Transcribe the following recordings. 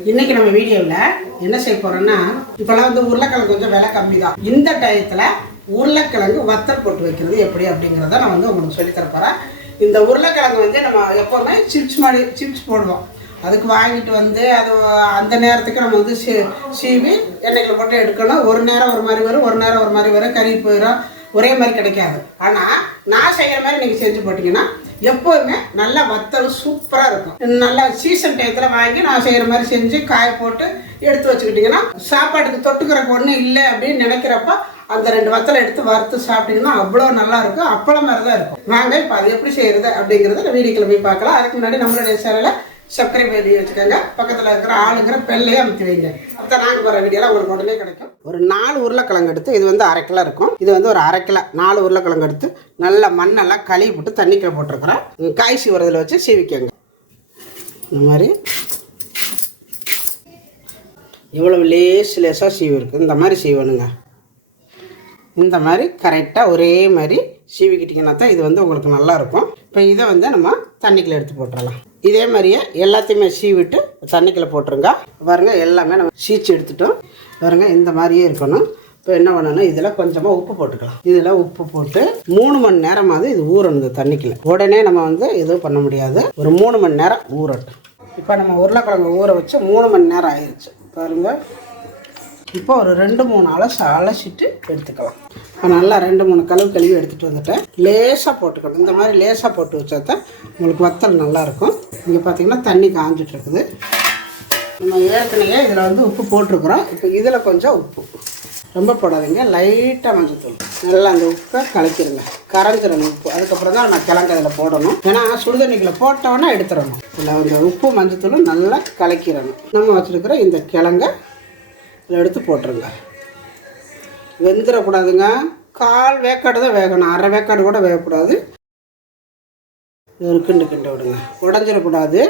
இன்னைக்கு நம்ம வீடியோவில் என்ன செய்ய போறோம்னா இப்போலாம் வந்து உருளைக்கிழங்கு கொஞ்சம் விலை கம்மி தான் இந்த டயத்தில் உருளைக்கிழங்கு வத்தல் போட்டு வைக்கிறது எப்படி அப்படிங்கிறத நான் வந்து உங்களுக்கு சொல்லித் போகிறேன் இந்த உருளைக்கிழங்கு வந்து நம்ம எப்போவுமே சிப்ஸ் மாதிரி சிப்ஸ் போடுவோம். அதுக்கு வாங்கிட்டு வந்து அது அந்த நேரத்துக்கு நம்ம வந்து சீ சீவி எண்ணெய்களை போட்டு எடுக்கணும். ஒரு நேரம் ஒரு மாதிரி வரும் ஒரு நேரம் ஒரு மாதிரி வரும். கறி போயிடும் ஒரே மாதிரி கிடைக்காது. ஆனால் நான் செய்கிற மாதிரி நீங்கள் செஞ்சு போட்டிங்கன்னா எப்போதுமே நல்லா வத்தல் சூப்பராக இருக்கும். நல்லா சீசன் டயத்தில் வாங்கி நான் செய்கிற மாதிரி செஞ்சு காய போட்டு எடுத்து வச்சுக்கிட்டிங்கன்னா சாப்பாட்டுக்கு தொட்டுக்கிறக்கு ஒன்றும் இல்லை அப்படின்னு நினைக்கிறப்ப அந்த ரெண்டு வத்தலை எடுத்து வறுத்து சாப்பிட்டீங்கன்னா அவ்வளோ நல்லா இருக்கும். அப்பளம் மாதிரி தான் இருக்கும். வாங்க இப்போ அது எப்படி செய்கிறது அப்படிங்கிறத நான் போய் பார்க்கலாம். அதுக்கு முன்னாடி நம்மளுடைய சேனலை சப்ஸ்கிரைப் பண்ணி வச்சுக்கோங்க. பக்கத்தில் இருக்கிற ஆளுங்கிற பெல்லையே அமைத்து வைங்க. அப்போ நாங்கள் வர வீடியோலாம் உங்களுக்கு உடனே கிடைக்கும். ஒரு நாலு உருளைக்கிழங்கு எடுத்து இது வந்து அரை கிலோ இருக்கும். இது வந்து ஒரு அரை கிலோ நாலு உருளைக்கிழங்கு எடுத்து நல்லா மண்ணெல்லாம் கழுவி போட்டு தண்ணிக்கில் போட்டிருக்கிறேன் காய் சீவுறதில் வச்சு சீவிக்கோங்க. இந்த மாதிரி. இவ்வளவு லேஸ் லேசாக சீவு இருக்குது இந்த மாதிரி சீவணுங்க. இந்த மாதிரி கரெக்டாக ஒரே மாதிரி சீவிக்கிட்டிங்கன்னா தான் இது வந்து உங்களுக்கு நல்லா இருக்கும். இப்போ இதை வந்து நம்ம தண்ணிக்குள்ள எடுத்து போட்டுடலாம் இதே மாதிரியே எல்லாத்தையுமே சீவிட்டு தண்ணிக்குள்ளே போட்டுருங்க. பாருங்க எல்லாமே நம்ம சீச்சு எடுத்துட்டோம். பாருங்க இந்த மாதிரியே இருக்கணும். இப்போ என்ன பண்ணணும்? இதில் கொஞ்சமாக உப்பு போட்டுக்கலாம். இதில் உப்பு போட்டு மூணு மணி நேரமாவது இது ஊறணும் இந்த தண்ணிக்குள்ள. உடனே நம்ம வந்து எதுவும் பண்ண முடியாது. ஒரு மூணு மணி நேரம் ஊறட்டும். இப்போ நம்ம உருளைக்கிழங்கு ஊற வச்சு மூணு மணி நேரம் ஆயிடுச்சு. பாருங்கள் இப்போ ஒரு ரெண்டு மூணு அலசு அலசிட்டு எடுத்துக்கலாம். இப்போ நல்லா ரெண்டு மூணு கழுவு கழுவி எடுத்துகிட்டு வந்துட்டேன். லேசாக போட்டுக்கணும். இந்த மாதிரி லேசாக போட்டு வச்சா தான் உங்களுக்கு வத்தல் நல்லாயிருக்கும். இங்கே பார்த்தீங்கன்னா தண்ணி காஞ்சிட்ருக்குது. நம்ம ஏற்கனவே இதில் வந்து உப்பு போட்டிருக்குறோம். இப்போ இதில் கொஞ்சம் உப்பு. ரொம்ப போடாதீங்க. லைட்டாக மஞ்சத்தூள். நல்லா அந்த உப்பை கலக்கிடுங்க கரைஞ்சிடணும் உப்பு. அதுக்கப்புறம் தான் நான் கிழங்கு அதில் போடணும். ஏன்னா சுடுதண்ணிக்குள்ள போட்டோன்னா எடுத்துடணும். இதில் அந்த உப்பு மஞ்சத்தூளும் நல்லா கலக்கிடணும். நம்ம வச்சுருக்கிற இந்த கிழங்கை இதில் எடுத்து போட்டுருங்க. வெந்துடக்கூடாதுங்க. கால் வேக்காடு தான் வேகணும். அரை வேக்காடு கூட வேகக்கூடாது. ஒரு கிண்டு கிண்டு விடுங்க. உடஞ்சிடக்கூடாது.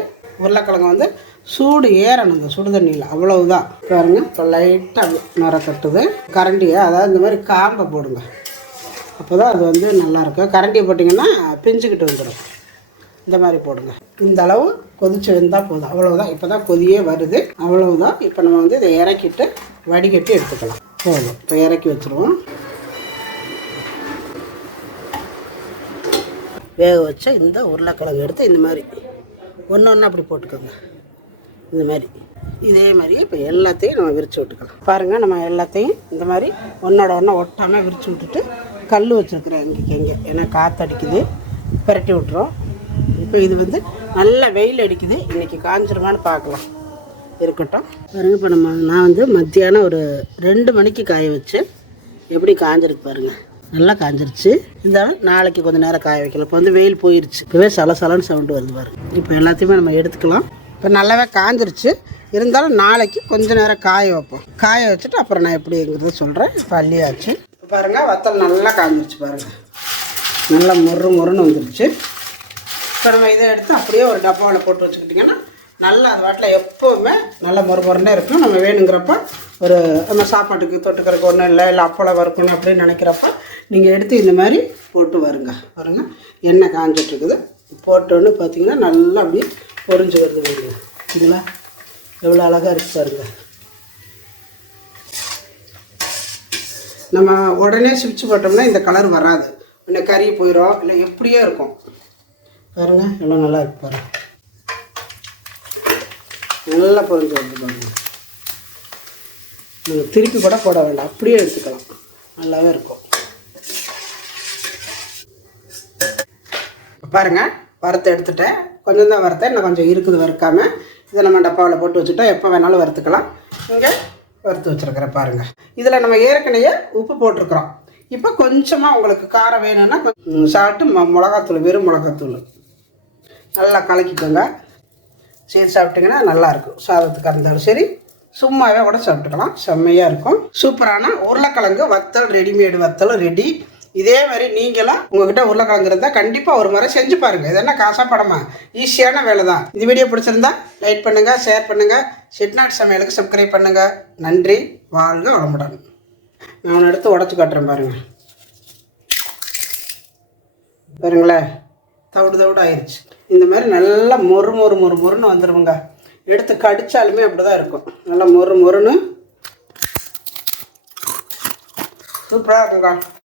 உருளைக்கிழங்கு வந்து சூடு ஏறணும். இந்த சுடு தண்ணியில். அவ்வளவுதான். பாருங்க. இப்போ லைட்டாக நிற கட்டுது கரண்டியை அதாவது இந்த மாதிரி காம்பை போடுங்க. அப்போ தான் அது வந்து நல்லாயிருக்கும் கரண்டியை போட்டிங்கன்னா பிஞ்சுக்கிட்டு வந்துடும். இந்த மாதிரி போடுங்க. இந்த அளவு கொதிச்சு இருந்தால் போதும். அவ்வளவுதான். இப்போ தான் கொதியே வருது. அவ்வளவுதான். இப்போ நம்ம வந்து இதை இறக்கிட்டு வடிகட்டி எடுத்துக்கலாம். போதும். இப்போ இறக்கி வச்சுருவோம். வேக வச்ச இந்த உருளைக்கிழங்கு எடுத்து இந்த மாதிரி ஒன்று ஒன்று அப்படி போட்டுக்கோங்க. இந்த மாதிரி. இதே மாதிரியே இப்போ எல்லாத்தையும் நம்ம விரித்து விட்டுக்கலாம். பாருங்கள் நம்ம எல்லாத்தையும் இந்த மாதிரி ஒன்றோட ஒன்று ஒட்டாமல் விரித்து விட்டுட்டு கல் வச்சுருக்குறேன் இங்கே எங்கே ஏன்னா காற்றடிக்குது பிரட்டி விட்டுரும் இப்போ இது வந்து நல்ல வெயில் அடிக்குது. இன்றைக்கி காஞ்சிருமான்னு பார்க்கலாம். இருக்கட்டும். பாருங்க இப்போ நம்ம நான் வந்து மத்தியானம் ஒரு ரெண்டு மணிக்கு காய வச்சு எப்படி காஞ்சிருக்கு பாருங்கள் நல்லா காஞ்சிருச்சு. இருந்தாலும் நாளைக்கு கொஞ்சம் நேரம் காய வைக்கலாம். இப்போ வந்து வெயில் போயிருச்சு. இப்போவே சலசலன்னு சவுண்டு வருது பாருங்க. இப்போ எல்லாத்தையுமே நம்ம எடுத்துக்கலாம். இப்போ நல்லாவே காஞ்சிருச்சு. இருந்தாலும் நாளைக்கு கொஞ்சம் நேரம் காய வைப்போம். காய வச்சுட்டு அப்புறம் நான் எப்படிங்கிறத சொல்கிறேன் இப்போ அள்ளியாச்சு. இப்போ பாருங்கள் வத்தல் நல்லா காஞ்சிருச்சு பாருங்கள் நல்லா முறு முறுன்னு வந்துருச்சு. இப்போ நம்ம இதை எடுத்து அப்படியே ஒரு டப்பாவில் போட்டு வச்சுக்கிட்டிங்கன்னா நல்லா அது வாட்டில் எப்போவுமே நல்ல முறுமுறுனே இருக்கும். நம்ம வேணுங்கிறப்ப ஒரு நம்ம சாப்பாட்டுக்கு தொட்டுக்கிறதுக்கு ஒன்றும் இல்லை இல்லை அப்பளம் வறுக்கணும் அப்படின்னு நினைக்கிறப்ப நீங்கள் எடுத்து இந்த மாதிரி போட்டு வருங்க. வருங்க எண்ணெய் காஞ்சிட்ருக்குது. போட்டோன்னு பார்த்தீங்கன்னா நல்லா அப்படியே பொறிஞ்சு வருது வருங்க இதுல எவ்வளோ அழகாக இருக்கு பாருங்க. நம்ம உடனே சுவிட்ச் போட்டோம்னா இந்த கலர் வராது. இல்லை கறி போயிடும் இல்லை எப்படியே இருக்கும். பாருங்கள் எவ்வளோ நல்லா இருக்கு பாருங்கள் நல்லா பொறிஞ்சு வந்து பாருங்கள் நீங்கள் திருப்பி கூட போட வேண்டாம் அப்படியே எடுத்துக்கலாம். நல்லாவே இருக்கும். பாருங்கள் வறுத்து எடுத்துட்டேன். கொஞ்சம் தான் வறுத்தேன் இன்னும் கொஞ்சம் இருக்குது வறுக்காமல் இதை நம்ம டப்பாவில் போட்டு வச்சுட்டா எப்போ வேணாலும் வறுத்துக்கலாம். இங்கே வறுத்து வச்சுருக்கிறேன் பாருங்கள் இதில் நம்ம ஏற்கனவே உப்பு போட்டிருக்கிறோம். இப்போ கொஞ்சமாக உங்களுக்கு காரம் வேணும்னா சாப்பிட்டு மிளகாத்தூள் வெறும் மிளகாத்தூள். நல்லா கலக்கிக்கோங்க. சரி சாப்பிட்டிங்கன்னா நல்லாயிருக்கும். சாதத்துக்கு இருந்தாலும் சரி சும்மாவே கூட சாப்பிட்டுக்கலாம். செம்மையாக இருக்கும். சூப்பரான உருளைக்கிழங்கு வத்தல் ரெடிமேடு வத்தலும் ரெடி இதே மாதிரி நீங்களும் உங்ககிட்ட உருளைக்கிழங்கு இருந்தால் கண்டிப்பாக ஒரு முறை செஞ்சு பாருங்கள் இது என்ன காசா படமா ஈஸியான வேலை தான் இந்த வீடியோ பிடிச்சிருந்தா லைக் பண்ணுங்கள் ஷேர் பண்ணுங்கள் செட்நாட் சமையலுக்கு சப்ஸ்கிரைப் பண்ணுங்கள் நன்றி வாழ்க வளமுடன். நான் எடுத்து உடச்சி காட்டுறேன் பாருங்கள் பாருங்களேன். தவிடு தவிடு ஆயிடுச்சு இந்த மாதிரி நல்லா மொறு மொறு மொறு மொறுன்னு வந்துடுவோங்க எடுத்து கடிச்சாலுமே அப்படி தான் இருக்கும். நல்லா மொறு மொறுன்னு. சூப்பராக இருக்குங்க